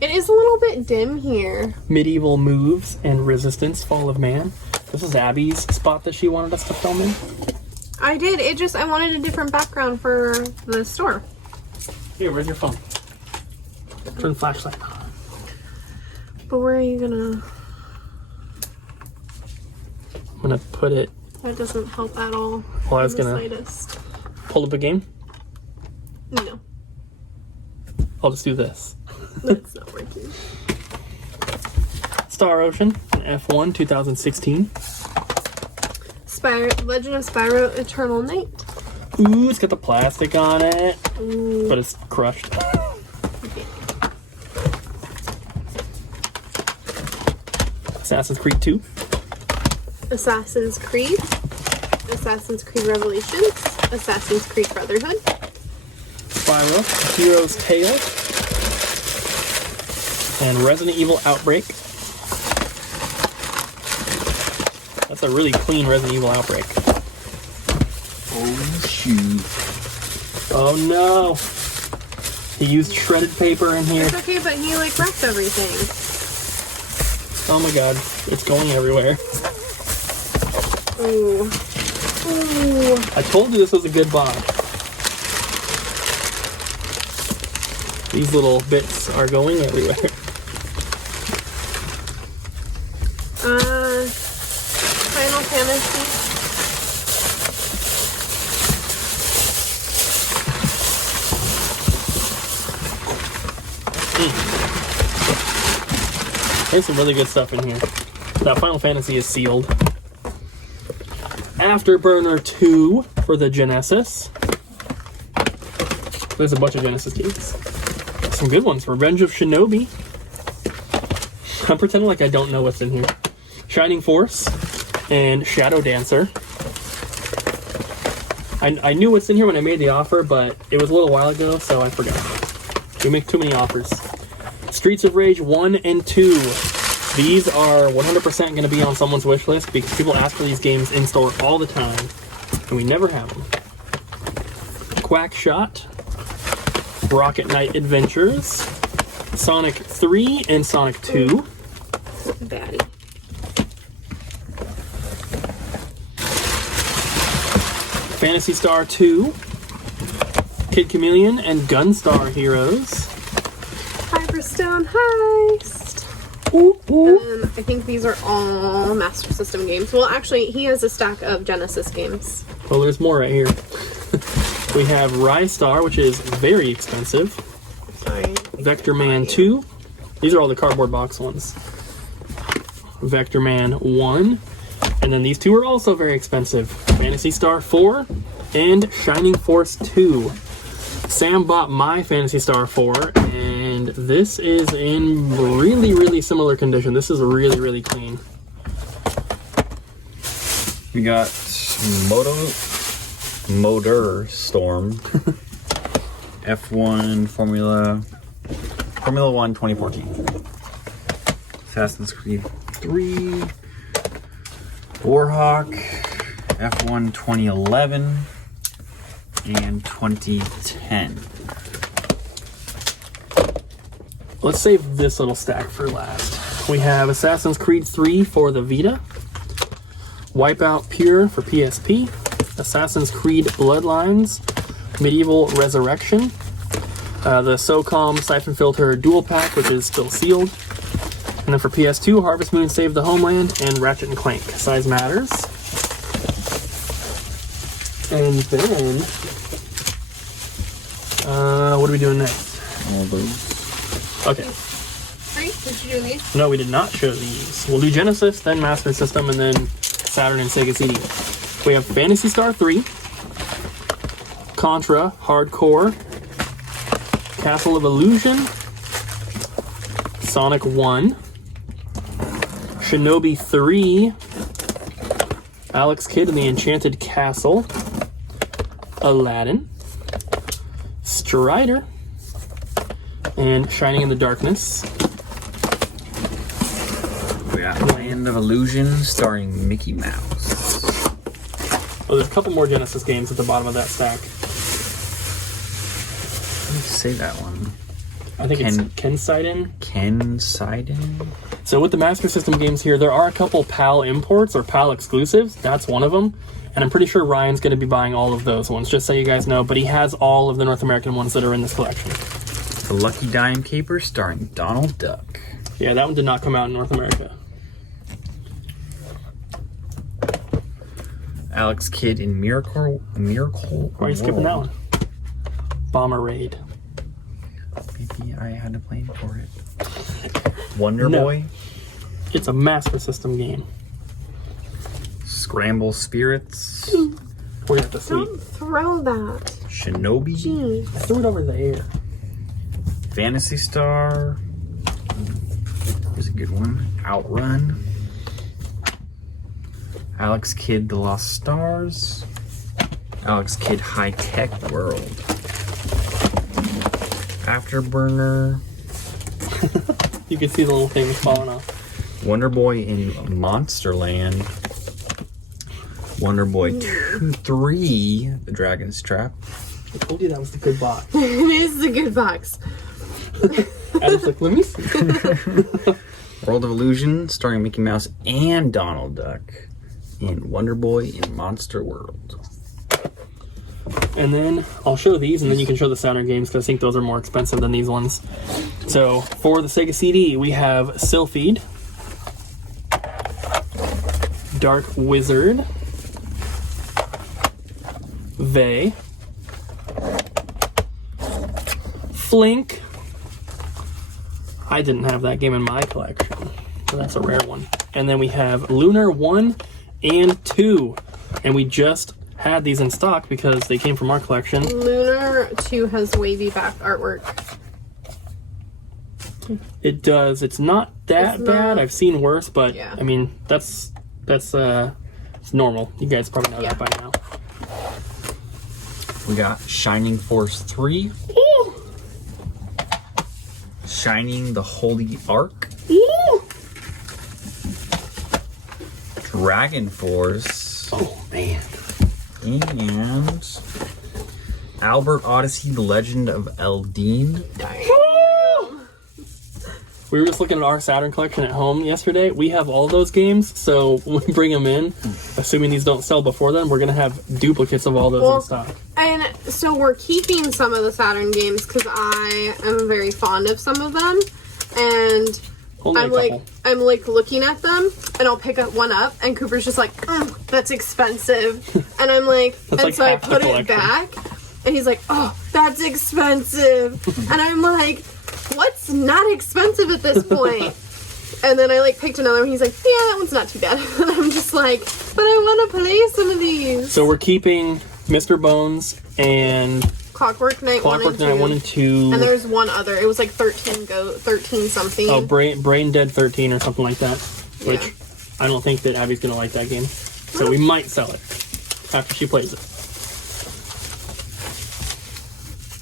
It is a little bit dim here. Medieval Moves and Resistance Fall of Man. This is Abby's spot that she wanted us to film in. I did. I wanted a different background for the store. Here, where's your phone? Turn the flashlight on. But where are you gonna... I'm gonna put it. That doesn't help at all. Well, I was in the gonna slightest. pull up a game. No, I'll just do this. that's not working. Star Ocean, F1 2016. Legend of Spyro Eternal Night. Ooh, it's got the plastic on it, Ooh. but it's crushed. Assassin's Creed 2. Assassin's Creed. Assassin's Creed Revelations. Assassin's Creed Brotherhood. Spyro, Hero's Tale. And Resident Evil Outbreak. That's a really clean Resident Evil Outbreak. Oh shoot. Oh no! He used shredded paper in here. It's okay, but he like wrecked everything. Oh my god, it's going everywhere. Ooh. Ooh. I told you this was a good box. These little bits are going everywhere. There's some really good stuff in here. That Final Fantasy is sealed. Afterburner 2 for the Genesis. There's a bunch of Genesis games. Some good ones. Revenge of Shinobi. I'm pretending like I don't know what's in here. Shining Force and Shadow Dancer. I knew what's in here when I made the offer, but it was a little while ago, so I forgot. We make too many offers. Streets of Rage 1 and 2. These are 100% going to be on someone's wish list because people ask for these games in store all the time, and we never have them. Quack Shot, Rocket Knight Adventures, Sonic 3 and Sonic 2. Baddie. Phantasy Star 2, Kid Chameleon and Gunstar Heroes. Hyperstone Heist. Ooh, ooh. I think these are all Master System games. Well, actually, he has a stack of Genesis games. Well, there's more right here. We have Rise Star, which is very expensive. Sorry. Vector Man 2. These are all the cardboard box ones. Vector Man 1. And then these two are also very expensive. Phantasy Star 4 and Shining Force 2. Sam bought my Phantasy Star 4, and this is in really, really similar condition. This is really, really clean. We got Motor Storm, F1 Formula 1 2014, Assassin's Creed 3, Warhawk, F1 2011, and 2010. Let's save this little stack for last. We have Assassin's Creed 3 for the Vita, Wipeout Pure for PSP, Assassin's Creed Bloodlines, Medieval Resurrection, the SOCOM Siphon Filter Dual Pack, which is still sealed, and then for PS2, Harvest Moon Save the Homeland, and Ratchet & Clank, Size Matters. And then, what are we doing next? All those. Okay. Right? Did you do these? No, we did not show these. We'll do Genesis, then Master System, and then Saturn and Sega CD. We have Phantasy Star 3, Contra Hardcore, Castle of Illusion, Sonic 1, Shinobi 3, Alex Kidd and the Enchanted Castle, Aladdin, Strider, and Shining in the Darkness. We got Land of Illusion starring Mickey Mouse. Oh, there's a couple more Genesis games at the bottom of that stack. Let me say that one. I think it's Kenseiden. Kenseiden? So with the Master System games here, there are a couple PAL imports or PAL exclusives. That's one of them. And I'm pretty sure Ryan's going to be buying all of those ones, just so you guys know. But he has all of the North American ones that are in this collection. The Lucky Dime Caper starring Donald Duck. Yeah, that one did not come out in North America. Alex Kidd in Miracle Why are you skipping that one? Bomber Raid. Maybe I had to play for it. Wonder No. Boy. It's a Master System game. Scramble Spirits. We have to sleep. Don't throw that. Shinobi. Jeez. I threw it over there. Phantasy Star. Here's a good one. Outrun. Alex Kidd The Lost Stars. Alex Kidd High Tech World. Afterburner. You can see the little things falling off. Wonder Boy in Monsterland. Wonder Boy 2-3, The Dragon's Trap. I told you that was the good box. It is a good box. Adam's like, let me see. World of Illusion, starring Mickey Mouse and Donald Duck. In Wonder Boy in Monster World. And then I'll show these, and then you can show the Saturn games, because I think those are more expensive than these ones. So, for the Sega CD, we have Sylphid, Dark Wizard, Vey, Flink, I didn't have that game in my collection, so that's a rare one. And then we have Lunar 1 and 2, and we just had these in stock because they came from our collection. Lunar 2 has wavy back artwork. It does. It's not that bad. I've seen worse, but yeah. I mean, that's it's normal. You guys probably know that by now. We got Shining Force 3. Ooh. Shining the Holy Ark. Ooh. Dragon Force. Oh, man. And Albert Odyssey, The Legend of Eldine. We were just looking at our Saturn collection at home yesterday. We have all those games, so when we bring them in, assuming these don't sell before then, we're going to have duplicates of all those in stock. And so we're keeping some of the Saturn games because I am very fond of some of them. And I'm like looking at them, and I'll pick up one up, and Cooper's just like, that's expensive. And I'm like, and like so I put it back, and he's like, oh, that's expensive. And I'm like, what's not expensive at this point? And then I like picked another one. He's like, yeah, that one's not too bad. And I'm just like, but I want to play some of these. So we're keeping Mr. Bones and Clockwork Knight 1 and 2. And there's one other. It was like 13 something. Oh, Brain Dead 13 or something like that. Which I don't think that Abby's going to like that game. So we might sell it after she plays it.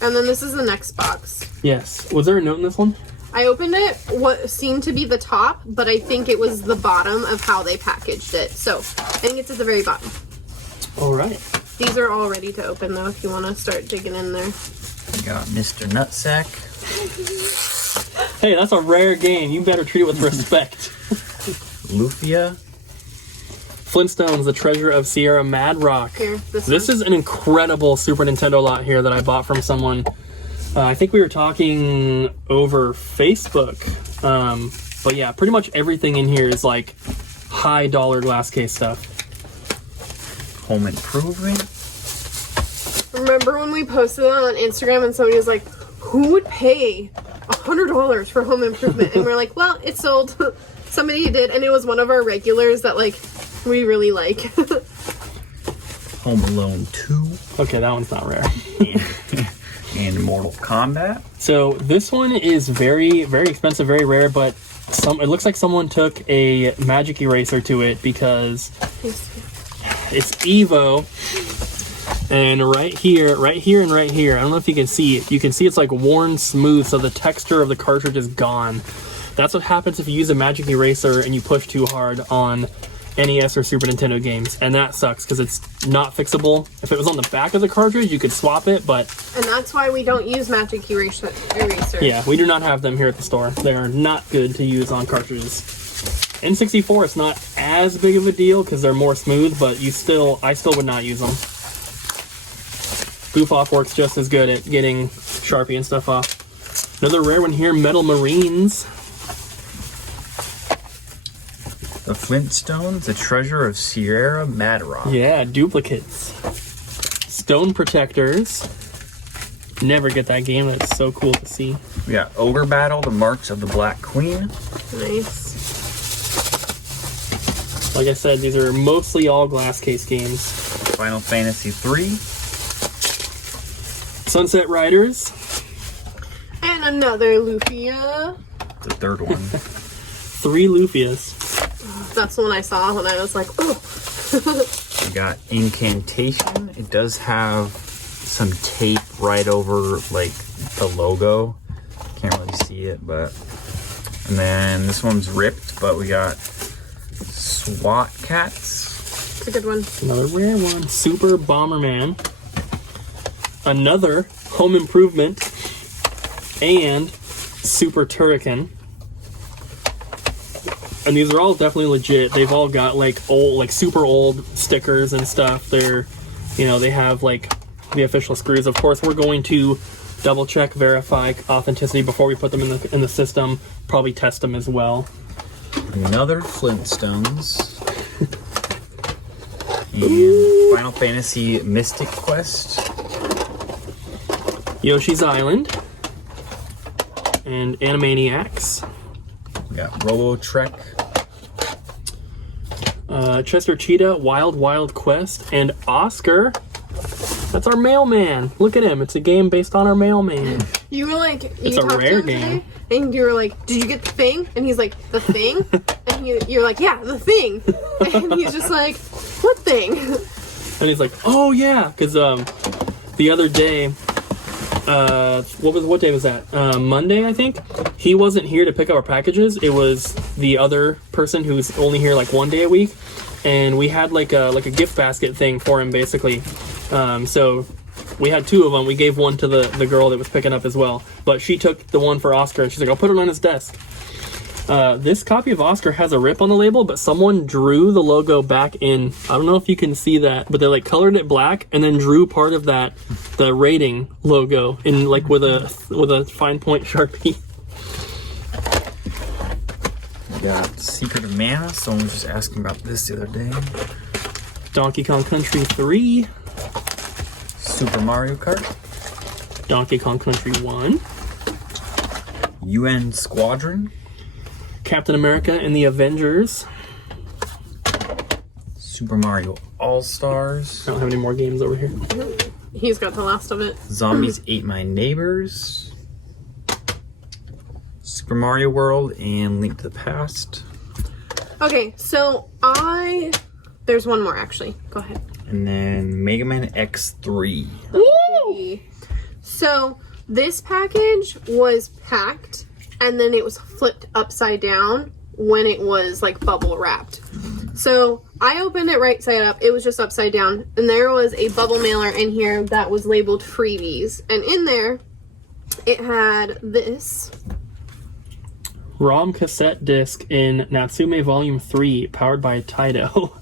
And then this is the next box. Yes. Was there a note in this one? I opened it, what seemed to be the top, but I think it was the bottom of how they packaged it. So, I think it's at the very bottom. All right. These are all ready to open, though, if you want to start digging in there. We got Mr. Nutsack. Hey, that's a rare game. You better treat it with respect. Lufia. Flintstones, The Treasure of Sierra Mad Rock. Here, this is an incredible Super Nintendo lot here that I bought from someone. I think we were talking over Facebook. But yeah, pretty much everything in here is like high dollar glass case stuff. Home Improvement. Remember when we posted that on Instagram and somebody was like, who would pay $100 for Home Improvement? And we're like, well, it sold. Somebody did, and it was one of our regulars that like we really like. Home Alone 2. Okay, that one's not rare. And Mortal Kombat. So this one is very, very expensive, very rare, but it looks like someone took a magic eraser to it because it's Evo. And right here, and right here, I don't know if you can see it. You can see it's like worn smooth, so the texture of the cartridge is gone. That's what happens if you use a magic eraser and you push too hard on NES or Super Nintendo games, and that sucks because it's not fixable. If it was on the back of the cartridge, you could swap it, but... And that's why we don't use magic erasers. Yeah, we do not have them here at the store. They are not good to use on cartridges. N64, it's not as big of a deal because they're more smooth, but I still would not use them. Goof Off works just as good at getting Sharpie and stuff off. Another rare one here, Metal Marines. The Flintstones, The Treasure of Sierra Mad Rock. Yeah, duplicates. Stone Protectors. Never get that game. That's so cool to see. We got Ogre Battle, The Marks of the Black Queen. Nice. Like I said, these are mostly all glass case games. Final Fantasy 3. Sunset Riders. And another Lufia. The third one. 3 Lufias. That's the one I saw when I was like, oh. We got Incantation. It does have some tape right over like the logo. Can't really see it, but... And then this one's ripped, but we got SWAT Cats. It's a good one. Another rare one. Super Bomberman. Another Home Improvement. And Super Turrican. And these are all definitely legit. They've all got like old, like super old stickers and stuff. They're, they have like the official screws. Of course, we're going to double check, verify authenticity before we put them in the system. Probably test them as well. Another Flintstones. And Final Fantasy Mystic Quest. Yoshi's Island. and Animaniacs. We got Robo Trek. Chester Cheetah, Wild Wild Quest, and Oscar. That's our mailman. Look at him. It's a game based on our mailman. You were like, it's a rare game. Today, and you were like, did you get the thing? And he's like, the thing? And you're like, yeah, the thing. And he's just like, what thing? And he's like, oh yeah, because the other day, what day was that? Monday, I think. He wasn't here to pick up our packages. It was the other person who's only here like one day a week, and we had like a gift basket thing for him basically. So we had two of them. We gave one to the girl that was picking up as well, but she took the one for Oscar, and she's like, I'll put it on his desk. This copy of Oscar has a rip on the label, but someone drew the logo back in. I don't know if you can see that, but they like colored it black and then drew part of that, the rating logo, in like with a fine point Sharpie. We got Secret of Mana. Someone was just asking about this the other day. Donkey Kong Country 3. Super Mario Kart. Donkey Kong Country 1. UN Squadron. Captain America and the Avengers. Super Mario All-Stars. I don't have any more games over here. He's got the last of it. Zombies Ate My Neighbors. Super Mario World and Link to the Past. Okay, so there's one more actually. Go ahead. And then Mega Man X3. Woo! So this package was packed and then it was flipped upside down when it was like bubble wrapped. So I opened it right side up. It was just upside down. And there was a bubble mailer in here that was labeled freebies. And in there, it had this. ROM cassette disc in Natsume Volume 3, powered by Taito.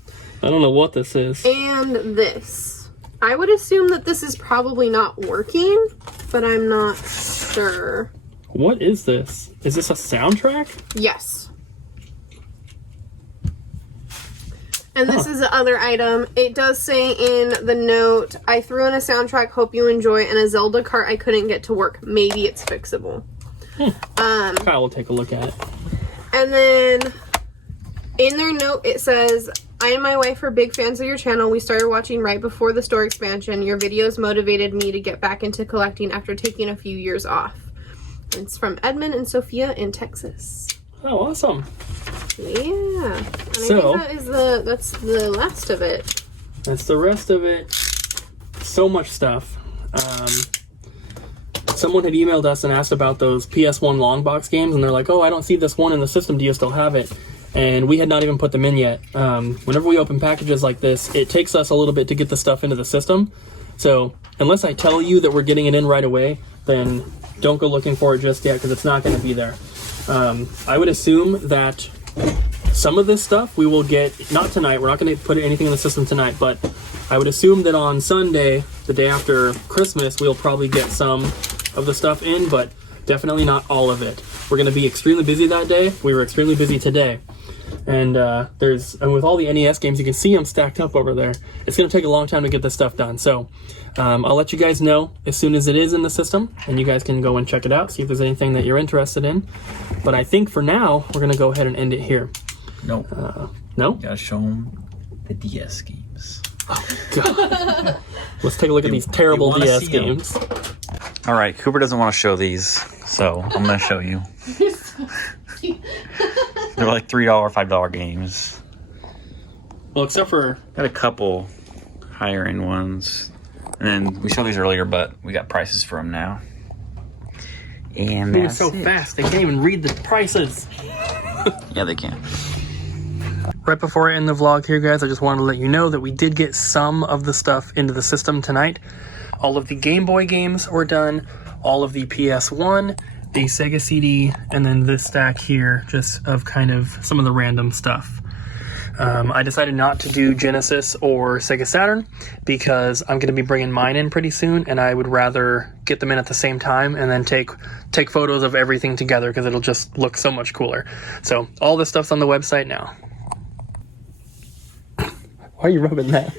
I don't know what this is. And this. I would assume that this is probably not working, but I'm not sure. What is this? Is this a soundtrack? Yes. And this is the other item. It does say in the note, I threw in a soundtrack, hope you enjoy, and a Zelda cart I couldn't get to work. Maybe it's fixable. Kyle will take a look at it. And then in their note, it says, I and my wife are big fans of your channel. We started watching right before the store expansion. Your videos motivated me to get back into collecting after taking a few years off. It's from Edmund and Sophia in Texas. Oh, awesome. Yeah. And So, I think that's the last of it. That's the rest of it. So much stuff. Someone had emailed us and asked about those PS1 long box games, and they're like, oh, I don't see this one in the system. Do you still have it? And we had not even put them in yet. Whenever we open packages like this, it takes us a little bit to get the stuff into the system. So unless I tell you that we're getting it in right away, then don't go looking for it just yet, because it's not going to be there. I would assume that some of this stuff we will get, not tonight, we're not going to put anything in the system tonight, but I would assume that on Sunday, the day after Christmas, we'll probably get some of the stuff in, but definitely not all of it. We're going to be extremely busy that day. We were extremely busy today. And with all the NES games, you can see them stacked up over there. It's going to take a long time to get this stuff done. So I'll let you guys know as soon as it is in the system, and you guys can go and check it out, see if there's anything that you're interested in. But I think for now, we're going to go ahead and end it here. No. No? Gotta show them the DS games. Oh, God. Let's take a look at these terrible DS games. All right, Cooper doesn't want to show these, so I'm going to show you. They're like $3, $5 games. Well, except for... Got a couple higher end ones. And then we showed these earlier, but we got prices for them now. And moving that's so it. fast, they can't even read the prices. Yeah, they can. Right before I end the vlog here, guys, I just wanted to let you know that we did get some of the stuff into the system tonight. All of the Game Boy games were done, all of the PS1, the Sega CD, and then this stack here, just of kind of some of the random stuff. I decided not to do Genesis or Sega Saturn because I'm going to be bringing mine in pretty soon, and I would rather get them in at the same time and then take photos of everything together because it'll just look so much cooler. So all this stuff's on the website now. Why are you rubbing that?